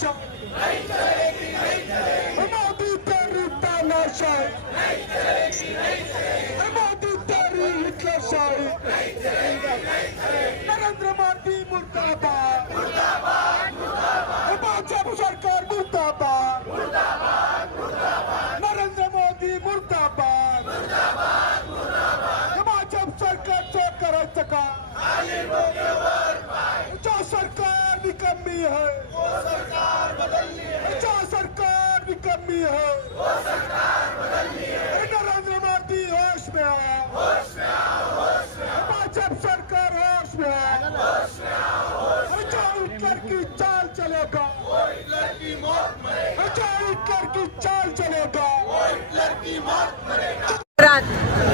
हिटलरशाही मोदी तेरी तानाशाही मोदी तेरी हिटलरशाही नरेंद्र मोदी मुर्दाबाद भाजप सरकार मुर्दाबाद नरेंद्र मोदी मुर्दाबाद भाजप सरकारचं करायचं का जो सरकार निकम्मी है जो सरकार निकम्मी है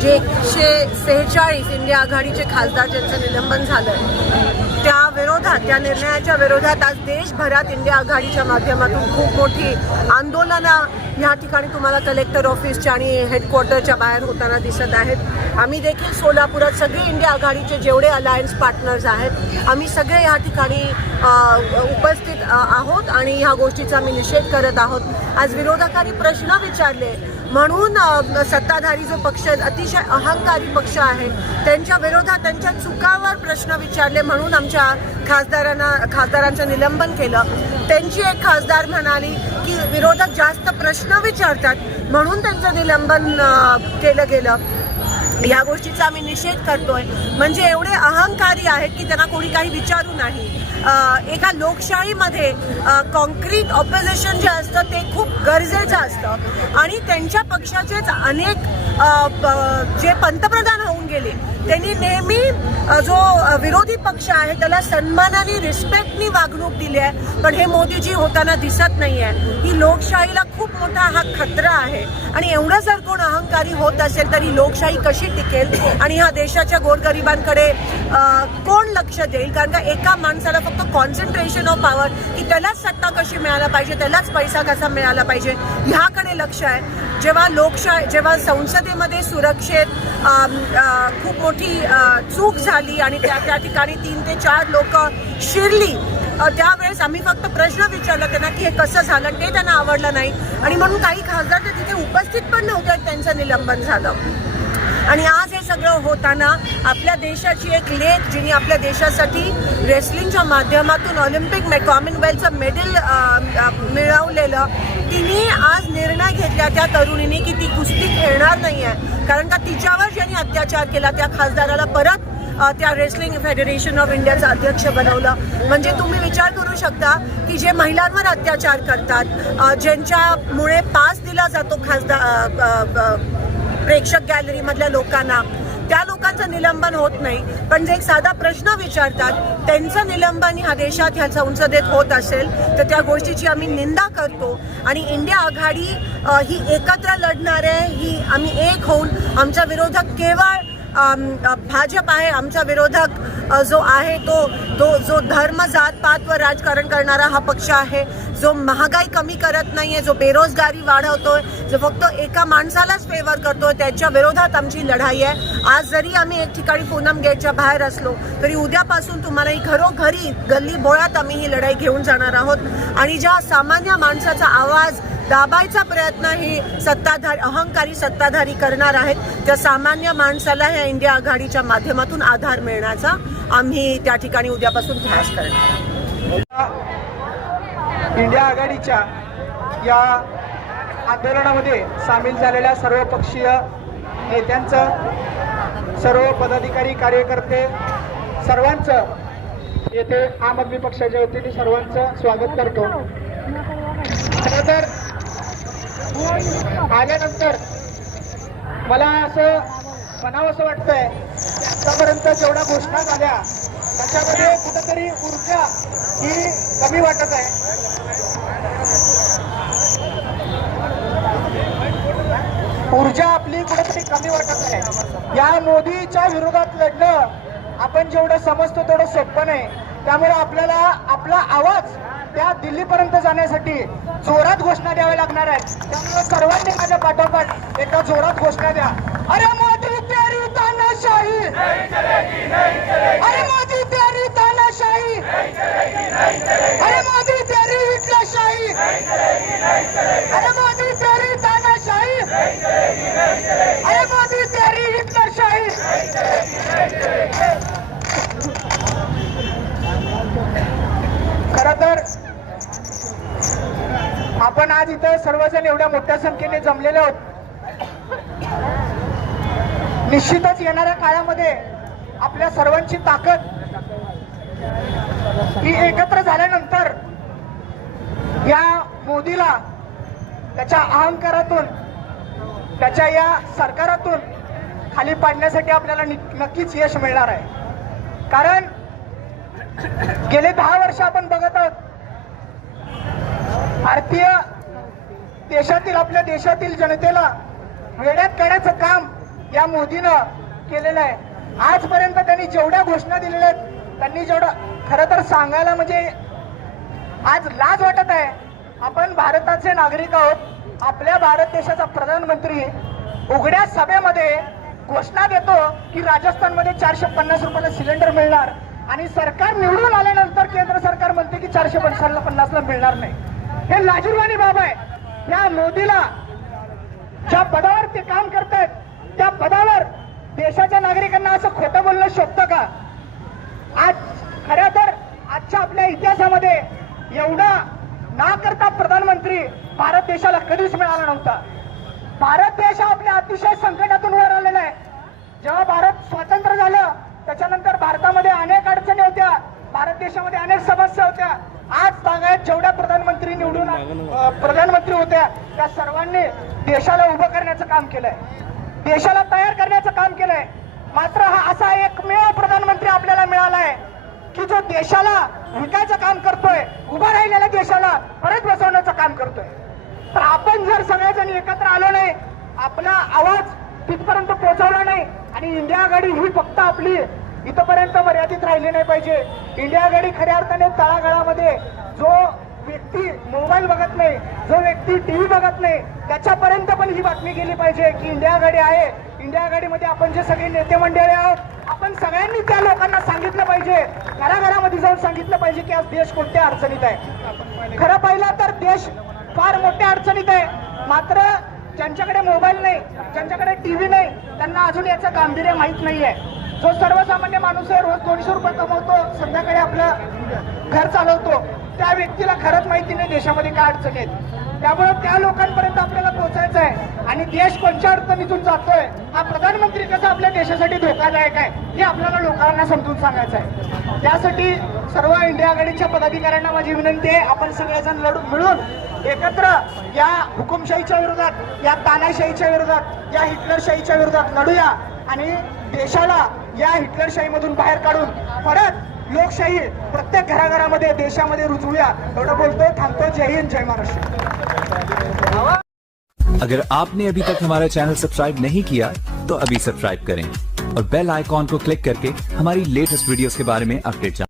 जे एकशे सेहेचाळीस इंडिया आघाडीचे खासदार ज्यांचं निलंबन झालं त्या विरोधात त्या निर्णयाच्या विरोधात आज देशभरात इंडिया आघाडीच्या माध्यमातून खूप मोठी आंदोलनं या ठिकाणी तुम्हाला कलेक्टर ऑफिसच्या आणि हेडक्वार्टरच्या बाहेर होताना दिसत आहेत. आम्ही देखील सोलापुरात सगळे इंडिया आघाडीचे जेवढे अलायन्स पार्टनर्स आहेत आम्ही सगळे या ठिकाणी उपस्थित आहोत आणि ह्या गोष्टीचा आम्ही निषेध करत आहोत. आज विरोधकांनी प्रश्न विचारले म्हणून सत्ताधारी जो पक्ष आहे, अतिशय अहंकारी पक्ष आहे त्यांच्या विरोधात त्यांच्या चुकावर प्रश्न विचारले म्हणून आमच्या खासदारांना खासदारांचं निलंबन केलं. त्यांची एक खासदार म्हणाली की विरोधक जास्त प्रश्न विचारतात म्हणून त्यांचं निलंबन केलं गेलं. या गोष्टीचा आम्ही निषेध करतोय. म्हणजे एवढे अहंकारी आहेत की त्यांना कोणी काही विचारू नाही. एका लोकशाहीमध्ये कॉन्क्रीट ऑपोजिशन जे असतं ते खूप गरजेचं असतं. आणि त्यांच्या पक्षाचेच अनेक प- जे पंतप्रधान होऊन गेले त्यांनी नेहमी जो विरोधी पक्ष आहे त्याला सन्मानाने रिस्पेक्टनी वागणूक दिली आहे. पण हे मोदीजी होताना दिसत नाही आहे ही लोकशाहीला खूप मोठा हा खतरा आहे. आणि एवढं जर कोण अहंकारी होत असेल तरी लोकशाही कशी टिकेल. आणि ह्या देशाच्या गोरगरिबांकडे कोण लक्ष देईल? कारण का एका माणसाला फक्त कॉन्सन्ट्रेशन ऑफ पॉवर की त्यालाच सत्ता कशी मिळायला पाहिजे त्यालाच पैसा कसा मिळाला पाहिजे ह्याकडे लक्ष आहे. जेव्हा लोकशाही जेव्हा संसदेमध्ये सुरक्षेत खूप मोठी चूक झाली आणि त्या त्या ठिकाणी तीन ते चार लोक शिरली त्यावेळेस आम्ही फक्त प्रश्न विचारला त्यांना की हे कसं झालं? ते त्यांना आवडलं नाही. आणि म्हणून काही खासदार तर तिथे उपस्थित पण नव्हते त्यांचं निलंबन झालं. आणि आज हे सगळं होताना आपल्या देशाची एक लेख जिने आपल्या देशासाठी रेसलिंगच्या माध्यमातून ऑलिम्पिक मे कॉमनवेल्थचं मेडल मिळवलेलं तिने आज निर्णय घेतला त्या तरुणीने की ती कुस्ती खेळणार नाही आहे. कारण का तिच्यावर ज्यांनी अत्याचार केला त्या खासदाराला परत त्या रेसलिंग फेडरेशन ऑफ इंडियाचं अध्यक्ष बनवलं. म्हणजे तुम्ही विचार करू शकता की जे महिलांवर अत्याचार करतात ज्यांच्यामुळे पास दिला जातो खासदार प्रेक्षक गॅलरीमधल्या लोकांना. त्या लोकांचं निलंबन होत नाही. पण जे एक साधा प्रश्न विचारतात त्यांचं निलंबन ह्या देशात ह्या संसदेत होत असेल तर त्या गोष्टीची आम्ही निंदा करतो. आणि इंडिया आघाडी ही एकत्र लढणार आहे ही आम्ही एक होऊन आमच्या विरोधक केवळ भाजप आहे आमचा विरोधक जो आहे तो तो जो धर्म जात पातवर राजकारण करणारा हा पक्ष आहे. जो महागाई कमी करत नाही आहे जो बेरोजगारी वाढवतोय जो फक्त एका माणसालाच फेवर करतोय त्याच्या विरोधात आमची लढाई आहे. आज जरी आम्ही एक ठिकाणी पूनम गेटच्या बाहेर असलो तरी उद्यापासून तुम्हाला ही घरोघरी गल्ली बोळात आम्ही ही लढाई घेऊन जाणार आहोत. आणि ज्या सामान्य माणसाचा आवाज दाबायचा प्रयत्न ही सत्ताधारी अहंकारी सत्ताधारी करणार आहेत. त्या सामान्य माणसाला ह्या इंडिया आघाडीच्या माध्यमातून आधार मिळण्याचा आम्ही त्या ठिकाणी उद्यापासून ध्यास करणार इंडिया आघाडीच्या या आंदोलनामध्ये सामील झालेल्या सर्व पक्षीय नेत्यांचं सर्व पदाधिकारी कार्यकर्ते सर्वांचं येथे आम आदमी पक्षाच्या वतीने सर्वांचं स्वागत करतो. खरं तर आल्यानंतर मला असं म्हणावं असं वाटतंय आतापर्यंत जेवढ्या घोषणा झाल्या त्याच्यामध्ये कुठंतरी ऊर्जा ही कमी वाटत आहे. ऊर्जा आपली कुठेतरी कमी वाटत आहे. या मोदीच्या विरोधात लढणं आपण जेवढं समजतो तेवढं सोपं नाही. त्यामुळे आपल्याला आपला आवाज त्या दिल्लीपर्यंत जाण्यासाठी जोरात घोषणा द्याव्या लागणार आहेत. त्यामुळे सर्वांनी माझ्या पाठोपाठ एका जोरात घोषणा द्या. अरे माझी तेरी तानाशाही! अरे माझी तेरी तानाशाही! अरे माझी तेरी हिटलाशाही अरे माझी तेरी तानाशाही! अरे माझी तेरी हिटलाशाही तर आपण आज इथं सर्वजण एवढ्या मोठ्या संख्येने जमलेले आहोत. निश्चितच येणाऱ्या काळामध्ये आपल्या सर्वांची ताकद ही एकत्र झाल्यानंतर या मोदीला त्याच्या अहंकारातून त्याच्या या सरकारातून खाली पाडण्यासाठी आपल्याला नक्कीच यश मिळणार आहे. कारण गेले दहा वर्ष आपण बघत आहोत. भारतीय देशातील आपल्या देशातील जनतेला वेड्यात काढायचं काम या मोदीनं केलेलं आहे. आजपर्यंत त्यांनी जेवढ्या घोषणा दिलेल्या आहेत त्यांनी जेवढं खरं तर सांगायला म्हणजे आज लाज वाटत आहे. आपण भारताचे नागरिक आहोत. आपल्या भारत देशाचा प्रधानमंत्री उघड्या सभेमध्ये घोषणा देतो की राजस्थानमध्ये चारशे पन्नास रुपयाला सिलेंडर मिळणार. आणि सरकार निवडून आल्यानंतर केंद्र सरकार म्हणते की चारशे पन्नासला पन्नासला मिळणार नाही. हे लाजीरवाणी बाब आहे. या मोदीला ज्या पदावर ते काम करतायत त्या पदावर देशाच्या नागरिकांना असं खोटं बोलणं शोभतं का? आज खऱ्या तर आजच्या आपल्या इतिहासामध्ये एवढा ना करता प्रधानमंत्री भारत देशाला कधीच मिळाला नव्हता. भारत देश हा आपल्या अतिशय संकटातून वर आलेला आहे. जेव्हा भारत स्वातंत्र्य झालं त्याच्यानंतर भारतामध्ये अनेक भारत देशामध्ये अनेक समस्या होत्या. आज सांगायत जेवढ्या प्रधानमंत्री निवडून प्रधानमंत्री होत्या त्या सर्वांनी देशाला उभं करण्याचं काम केलंय. देशाला तयार करण्याचं काम केलंय. मात्र हा असा एकमेव प्रधानमंत्री आपल्याला मिळाला आहे की जो देशाला विकायचं काम करतोय उभा राहिलेल्या देशाला परत बसवण्याचं काम करतोय. तर आपण जर सगळेजण एकत्र आलो नाही आपला आवाज तिथपर्यंत पोहोचवला नाही आणि इंडिया आघाडी ही फक्त आपली इथपर्यंत मर्यादित राहिली नाही पाहिजे. इंडिया आघाडी खऱ्या अर्थाने तळागाळामध्ये जो व्यक्ती मोबाईल बघत नाही जो व्यक्ती टीव्ही बघत नाही त्याच्यापर्यंत पण ही बातमी गेली पाहिजे की इंडिया आघाडी आहे. इंडिया आघाडीमध्ये आपण जे सगळे नेते मंडळी आहोत आपण सगळ्यांनी त्या लोकांना सांगितलं पाहिजे. घराघरामध्ये जाऊन सांगितलं पाहिजे की आज देश कोणत्या अडचणीत आहे. खरं पाहिलं तर देश फार मोठ्या अडचणीत आहे. मात्र ज्यांच्याकडे मोबाईल नाही ज्यांच्याकडे टीव्ही नाही त्यांना अजून याचं गांभीर्य माहीत नाहीये. जो सर्वसामान्य माणूस आहे रोज दोनशे रुपये कमवतो संध्याकाळी आपलं घर चालवतो त्या व्यक्तीला खरंच माहिती नाही देशामध्ये काय अडचणी आहेत. त्यामुळे त्या लोकांपर्यंत आपल्याला पोहोचायचं आहे. आणि देश कोणत्या अडचणीतून जातोय हा प्रधानमंत्री कसा आपल्या देशासाठी धोकादायक आहे हे आपल्याला लोकांना समजून सांगायचं आहे. त्यासाठी सर्व इंडिया आघाडीच्या पदाधिकाऱ्यांना माझी विनंती आहे आपण सगळेजण लढून मिळून एकत्र या हुकुमशाहीच्या विरोधात या तानाशाहीच्या विरोधात या हिटलरशाहीच्या विरोधात लढूया. आणि देशाला या हिटलरशाहीमधून बाहेर काढून परत लोकशाही प्रत्येक घराघरामध्ये देशामध्ये रुजवूया. एवढं बोलतोय थांबतो जय हिंद जय महाराष्ट्र. अगर आपने अभी तक हमारा चैनल सब्सक्राइब नहीं किया तो अभी सब्सक्राइब करें और बेल आइकॉन को क्लिक करके हमारी लेटेस्ट वीडियोस के बारे में अपडेट